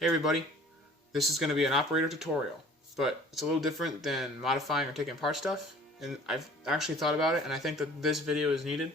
Hey everybody, this is going to be an operator tutorial, but it's a little different than modifying or taking apart stuff, and I've actually thought about it, and I think that this video is needed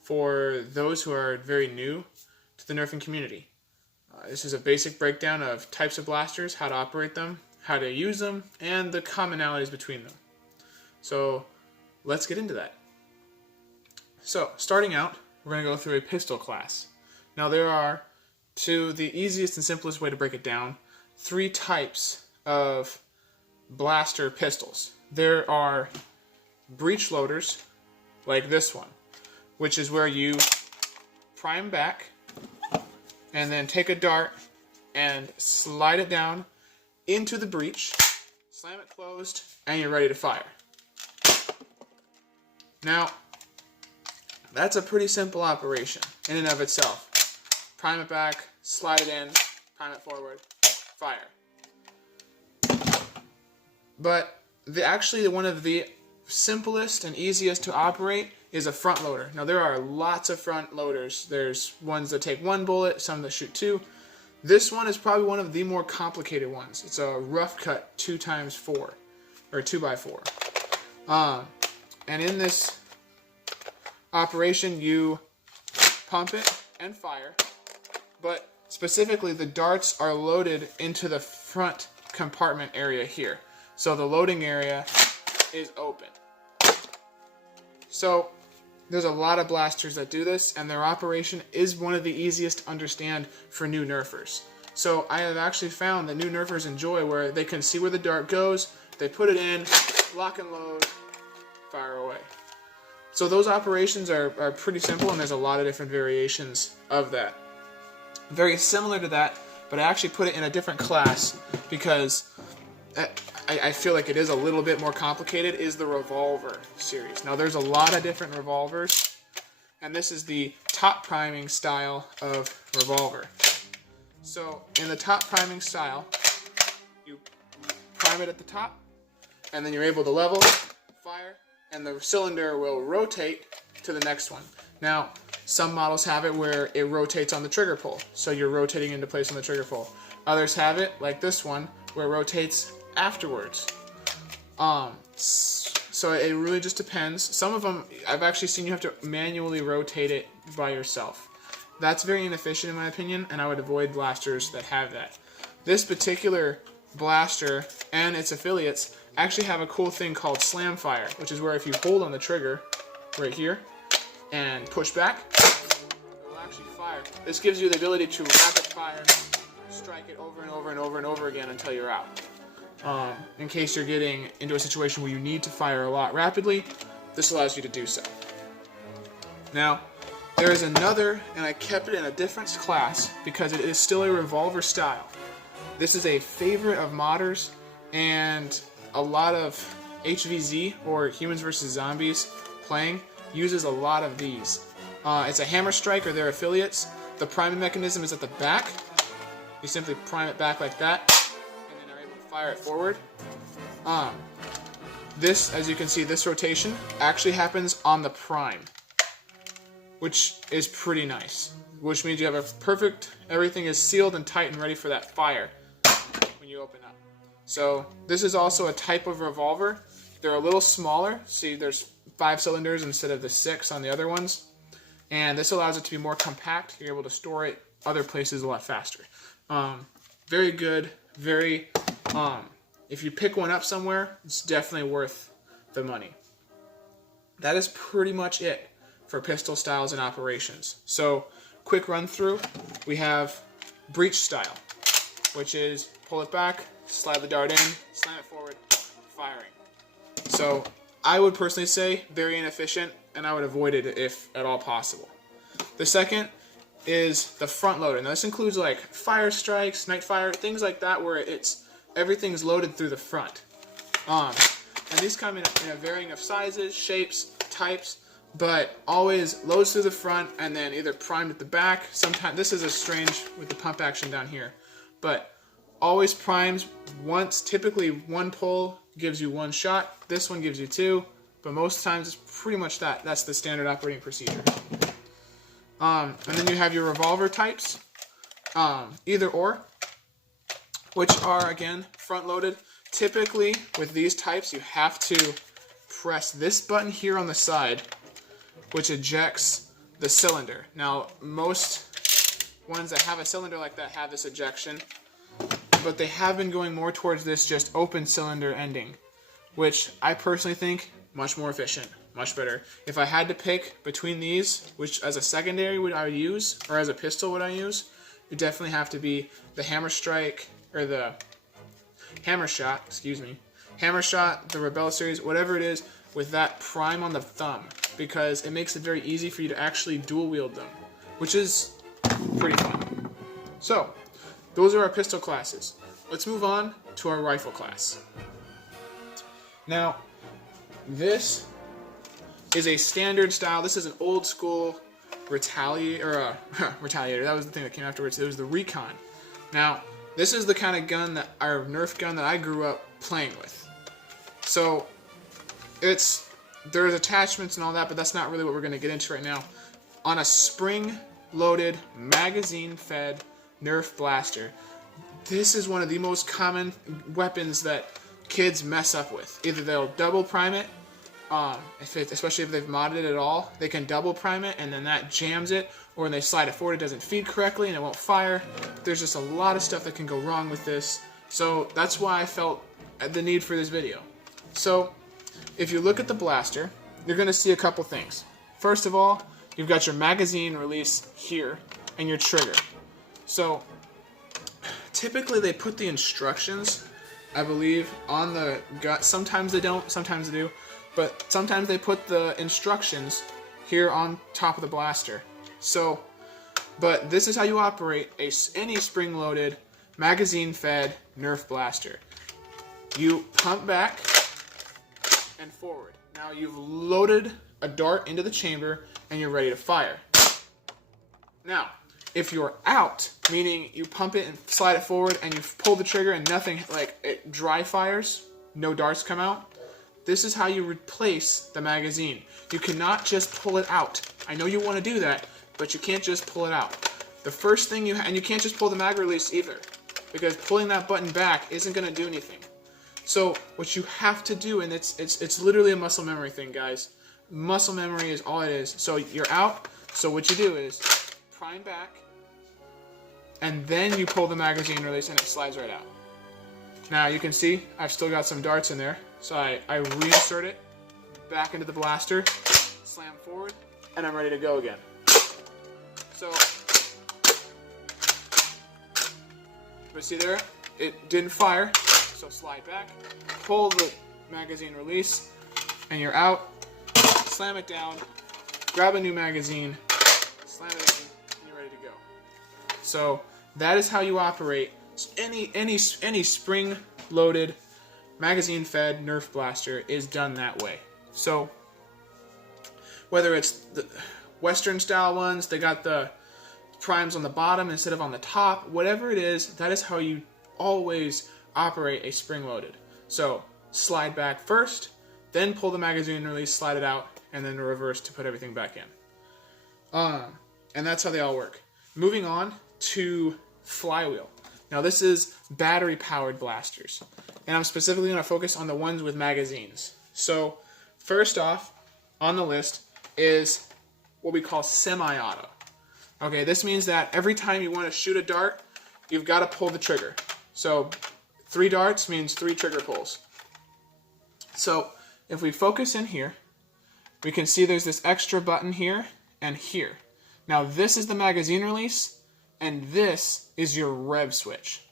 for those who are very new to the Nerfing community. This is a basic breakdown of types of blasters, how to operate them, how to use them, and the commonalities between them. So let's get into that. So starting out, we're going to go through a pistol class. Now there are, to the easiest and simplest way to break it down, 3 types of blaster pistols. There are breech loaders, like this one, which is where you prime back and then take a dart and slide it down into the breech, slam it closed, and you're ready to fire. Now, that's a pretty simple operation in and of itself. Prime it back, slide it in, prime it forward, fire. But actually one of the simplest and easiest to operate is a front loader. Now there are lots of front loaders. There's ones that take 1 bullet, some that shoot 2. This one is probably one of the more complicated ones. It's a rough cut 2x4 or 2x4. And in this operation you pump it and fire. But specifically, the darts are loaded into the front compartment area here. So the loading area is open. So there's a lot of blasters that do this, and their operation is one of the easiest to understand for new Nerfers. So I have actually found that new Nerfers enjoy where they can see where the dart goes, they put it in, lock and load, fire away. So those operations are pretty simple, and there's a lot of different variations of that. Very similar to that, but I actually put it in a different class because I feel like it is a little bit more complicated, is the revolver series. Now there's a lot of different revolvers, and this is the top priming style of revolver. So in the top priming style, you prime it at the top, and then you're able to level, fire, and the cylinder will rotate to the next one. Now, some models have it where it rotates on the trigger pull, so you're rotating into place on the trigger pull. Others have it, like this one, where it rotates afterwards. So it really just depends. Some of them, I've actually seen you have to manually rotate it by yourself. That's very inefficient in my opinion, and I would avoid blasters that have that. This particular blaster and its affiliates actually have a cool thing called slam fire, which is where if you hold on the trigger right here and push back, it will actually fire. This gives you the ability to rapid fire, strike it over and over and over and over again until you're out. In case you're getting into a situation where you need to fire a lot rapidly, this allows you to do so. Now, there is another, and I kept it in a different class because it is still a revolver style. This is a favorite of modders, and a lot of HVZ, or Humans vs. Zombies, playing uses a lot of these. It's a hammer strike or their affiliates. The priming mechanism is at the back. You simply prime it back like that, and then are able to fire it forward. This, as you can see, this rotation actually happens on the prime, which is pretty nice. Which means you have a perfect, everything is sealed and tight and ready for that fire when you open up. So this is also a type of revolver. They're a little smaller. See, there's 5 cylinders instead of the 6 on the other ones. And this allows it to be more compact. You're able to store it other places a lot faster. Very good. Very, if you pick one up somewhere, it's definitely worth the money. That is pretty much it for pistol styles and operations. So, quick run through. We have breech style, which is pull it back, slide the dart in, slam it forward, firing. So I would personally say very inefficient, and I would avoid it if at all possible. The second is the front loader. Now this includes like fire strikes, night fire, things like that where everything's loaded through the front. And these come in a varying of sizes, shapes, types, but always loads through the front and then either primed at the back. Sometimes this is a strange with the pump action down here, but always primes once. Typically 1 pull gives you 1 shot. This one gives you 2, but most times it's pretty much that. That's the standard operating procedure. And then you have your revolver types, either or. which are, again, front-loaded. Typically, with these types, you have to press this button here on the side, which ejects the cylinder. Now, most ones that have a cylinder like that have this ejection, but they have been going more towards this just open cylinder ending, which I personally think much more efficient, much better. If I had to pick between these, which as a secondary would I use, or as a pistol would I use, it definitely have to be the Hammer Strike, or the Hammer Shot, excuse me. Hammer Shot, the Rebel series, whatever it is, with that prime on the thumb, because it makes it very easy for you to actually dual wield them, which is pretty fun. So, those are our pistol classes. Let's move on to our rifle class. Now, this is a standard style. This is an old school Retaliator. That was the thing that came afterwards. It was the Recon. Now, this is the kind of gun that our Nerf gun that I grew up playing with. So, there's attachments and all that, but that's not really what we're going to get into right now. On a spring-loaded, magazine-fed Nerf blaster, this is one of the most common weapons that kids mess up with. Either they'll double prime it, especially if they've modded it at all, they can double prime it and then that jams it, or when they slide it forward it doesn't feed correctly and it won't fire. There's just a lot of stuff that can go wrong with this, so that's why I felt the need for this video. So if you look at the blaster, you're going to see a couple things. First of all, you've got your magazine release here and your trigger. So typically they put the instructions, I believe, on the gun. Sometimes they don't, sometimes they do. But sometimes they put the instructions here on top of the blaster. So, but this is how you operate any spring-loaded, magazine-fed Nerf blaster. You pump back and forward. Now you've loaded a dart into the chamber and you're ready to fire. Now, if you're out, meaning you pump it and slide it forward and you pull the trigger and nothing, like it dry fires, no darts come out, this is how you replace the magazine. You cannot just pull it out. I know you want to do that, but you can't just pull it out. The first thing and you can't just pull the mag release either, because pulling that button back isn't going to do anything. So what you have to do, and it's literally a muscle memory thing, guys. Muscle memory is all it is. So you're out, so what you do is prime back, and then you pull the magazine release and it slides right out. Now you can see I've still got some darts in there, so I reinsert it back into the blaster, slam forward, and I'm ready to go again. So, but see there, it didn't fire, so slide back, pull the magazine release, and you're out, slam it down, grab a new magazine, slam it in, and you're ready to go. So that is how you operate any spring-loaded, magazine-fed Nerf blaster is done that way. So whether it's the Western-style ones, they got the primes on the bottom instead of on the top, whatever it is, that is how you always operate a spring-loaded. So slide back first, then pull the magazine release, slide it out, and then reverse to put everything back in. And that's how they all work. Moving on to flywheel. Now this is battery-powered blasters, and I'm specifically going to focus on the ones with magazines. So first off on the list is what we call semi-auto. Okay, this means that every time you want to shoot a dart, you've got to pull the trigger. So 3 darts means 3 trigger pulls. So if we focus in here, we can see there's this extra button here and here. Now this is the magazine release, and this is your rev switch.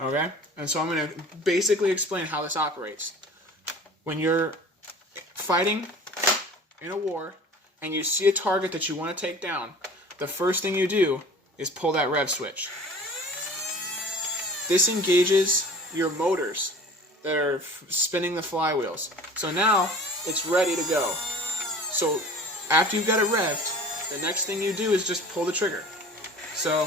Okay? And so I'm going to basically explain how this operates. When you're fighting in a war and you see a target that you want to take down, the first thing you do is pull that rev switch. This engages your motors that are spinning the flywheels. So now it's ready to go. So after you've got it revved, the next thing you do is just pull the trigger. So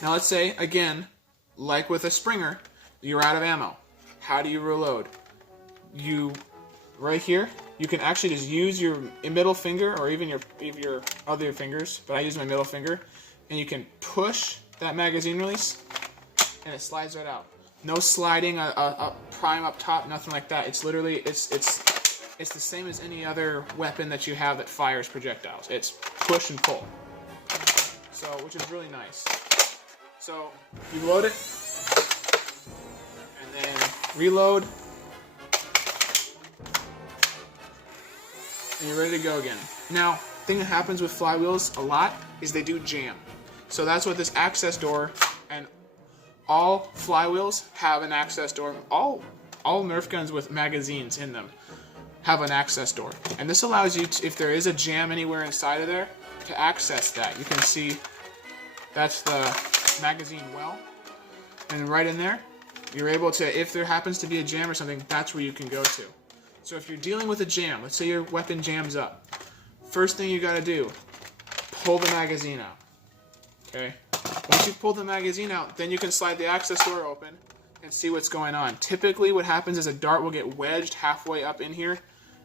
now let's say, again, like with a Springer, you're out of ammo. How do you reload? Right here, you can actually just use your middle finger or even your other fingers, but I use my middle finger, and you can push that magazine release, and it slides right out. No sliding a prime up top, nothing like that. It's literally, it's the same as any other weapon that you have that fires projectiles. It's push and pull. So, which is really nice. So, you load it, and then reload, and you're ready to go again. Now, thing that happens with flywheels a lot is they do jam. So that's what this access door, and all flywheels have an access door. All Nerf guns with magazines in them have an access door. And this allows you to, if there is a jam anywhere inside of there, to access that. You can see that's the magazine well. And right in there, you're able to, if there happens to be a jam or something, that's where you can go to. So if you're dealing with a jam, let's say your weapon jams up, first thing you gotta do, pull the magazine out. Okay? Once you pull the magazine out, then you can slide the access door open and see what's going on. Typically what happens is a dart will get wedged halfway up in here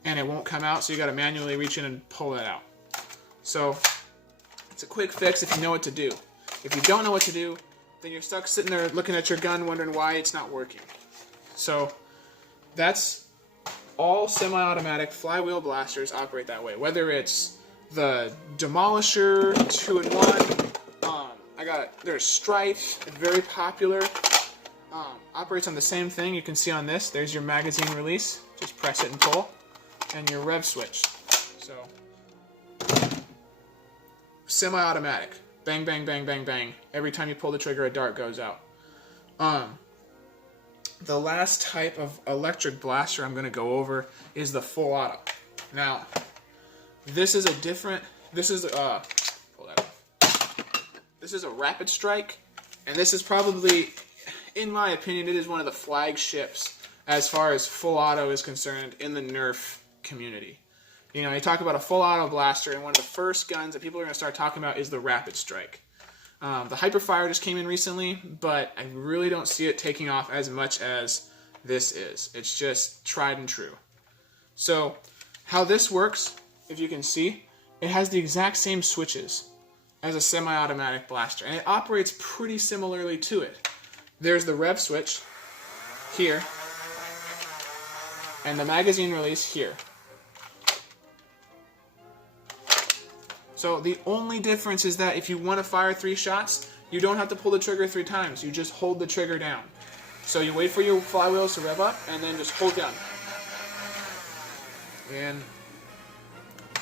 and it won't come out, so you gotta manually reach in and pull it out. So it's a quick fix if you know what to do. If you don't know what to do, then you're stuck sitting there looking at your gun wondering why it's not working. So that's all semi-automatic flywheel blasters operate that way. Whether it's the Demolisher 2-in-1, there's Strife, very popular, operates on the same thing. You can see on this, there's your magazine release, just press it and pull, and your rev switch. So semi-automatic. Bang, bang, bang, bang, bang. Every time you pull the trigger, a dart goes out. The last type of electric blaster I'm going to go over is the full auto. Now, this is a different, pull that off. This is a rapid strike, and this is probably, in my opinion, it is one of the flagships as far as full auto is concerned in the Nerf community. You know, you talk about a full auto blaster, and one of the first guns that people are going to start talking about is the rapid strike. The Hyperfire just came in recently, but I really don't see it taking off as much as this is. It's just tried and true. So, how this works, if you can see, it has the exact same switches as a semi-automatic blaster, and it operates pretty similarly to it. There's the rev switch here, and the magazine release here. So the only difference is that if you want to fire 3 shots, you don't have to pull the trigger 3 times. You just hold the trigger down. So you wait for your flywheels to rev up, and then just hold down. And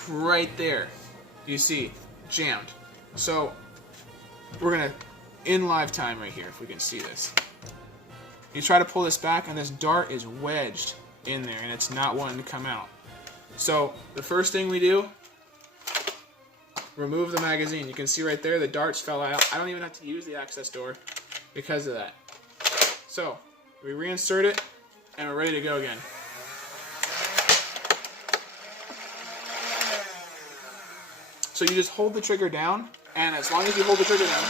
right there, you see, jammed. So we're going to, in live time right here, if we can see this. You try to pull this back, and this dart is wedged in there, and it's not wanting to come out. So the first thing we do, remove the magazine. You can see right there the darts fell out. I don't even have to use the access door because of that. So we reinsert it and we're ready to go again. So you just hold the trigger down, and as long as you hold the trigger down,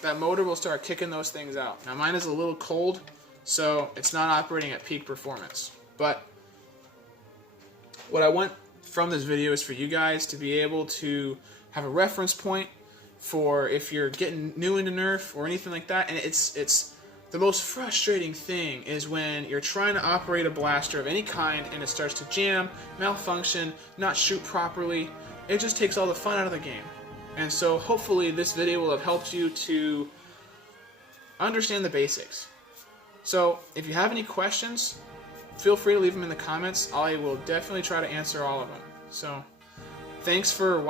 that motor will start kicking those things out. Now mine is a little cold, so it's not operating at peak performance. But what I want from this video is for you guys to be able to have a reference point for if you're getting new into Nerf or anything like that. And it's the most frustrating thing is when you're trying to operate a blaster of any kind and it starts to jam, malfunction, not shoot properly. It just takes all the fun out of the game. And so hopefully this video will have helped you to understand the basics. So if you have any questions, feel free to leave them in the comments. I will definitely try to answer all of them. So, thanks for watching.